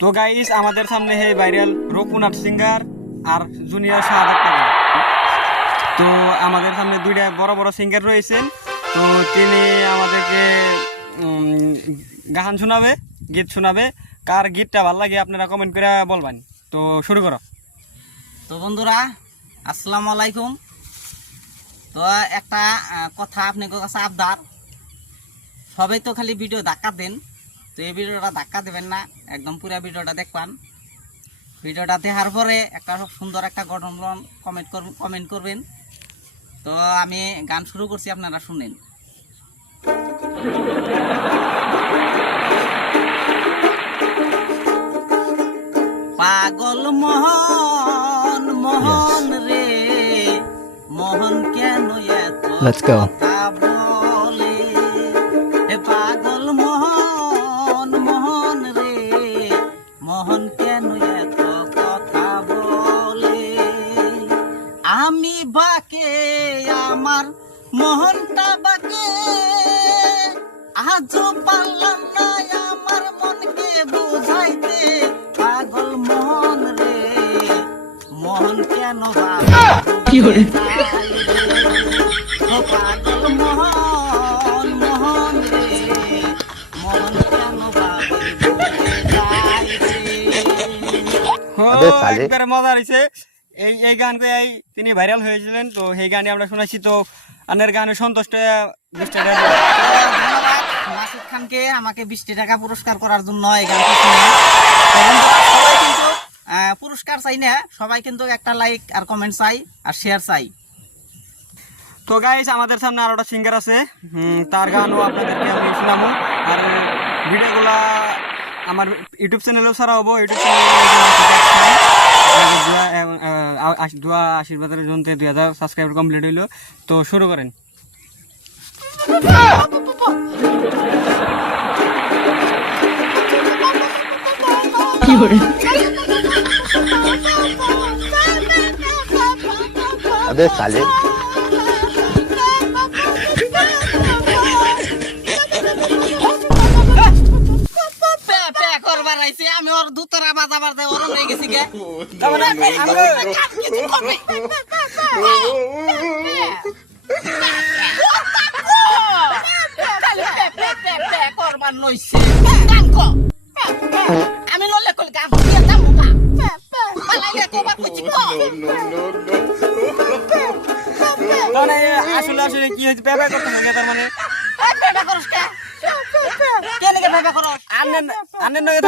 তো গাইস আমাদের সামনে হে ভাইরাল রকুনাথ সিঙ্গার আর জুনিয়র শাহাদাত পাগলা। তো আমাদের সামনে দুইটা বড় বড় সিঙ্গার রয়েছেন। তো তিনি আমাদেরকে গান শোনাবে, গীত শোনাবে। কার গীতটা ভালো লাগে আপনারা কমেন্ট করে বলবেন। তো শুরু করো। তো বন্ধুরা আসসালামু আলাইকুম। তো একটা কথা আপনাদের কাছে আবদার, সবাই তো খালি ভিডিও ধাক্কা দেন, তো এই ভিডিওটা ধাক্কা দেবেন না, একদম পুরো ভিডিওটা দেখবেন। ভিডিওটা দেখার পরে একটা সুন্দর একটা গঠন কমেন্ট করবেন। তো আমি গান শুরু করছি, আপনারা শুনেন। পাগল মোহন মোহন রে মোহন কেন এত কথা বলে, পাগল মোহন মোহন রে মোহন কেন এত কথা বলে। আমি বাকে আমার মোহনটা বাকে, আজও পারলাম না আমার মনকে বুঝাইতে। পাগল মোহন রে মোহন কেন পাগল মোহন মোহন রে মোহন কেন একবারে মজা হয়েছে। এই গান তিনি ভাইরাল হয়েছিলেন। তো সেই গানে আমরা শোনাচ্ছি। তো আনের গানে সন্তুষ্ট। ধন্যবাদ মাসুদ খানকে আমাকে 20 টাকা পুরস্কার করার জন্য এই গানটা শুনে। সবাই কিন্তু পুরস্কার চাই না, সবাই কিন্তু একটা লাইক আর কমেন্ট চাই আর শেয়ার চাই। তো গাইস আমাদের সামনে আরো একটা সিঙ্গার আছে, তার গানও আপনাদেরকে আমি শোনাবো। আর ভিডিওগুলা আমার ইউটিউব চ্যানেলেও ছাড়া হবো। ইউটিউব চ্যানেল আশীর্বাদের জন্য 2000 সাবস্ক্রাইবার কমপ্লিট হইলো। তো শুরু করেন। अबे साले আমি ওর দুতরা বাজা বাজে ওর হয়ে গেছি গে। আমি নলে কল গান দিয়ে দাম পালাইলে কবা কইছি কো। মানে আসলে আসলে কি হইছে, পেপা করতে না তার মানে পেপা করস কে? কে নাকি পেপা করস? আন্নের নগে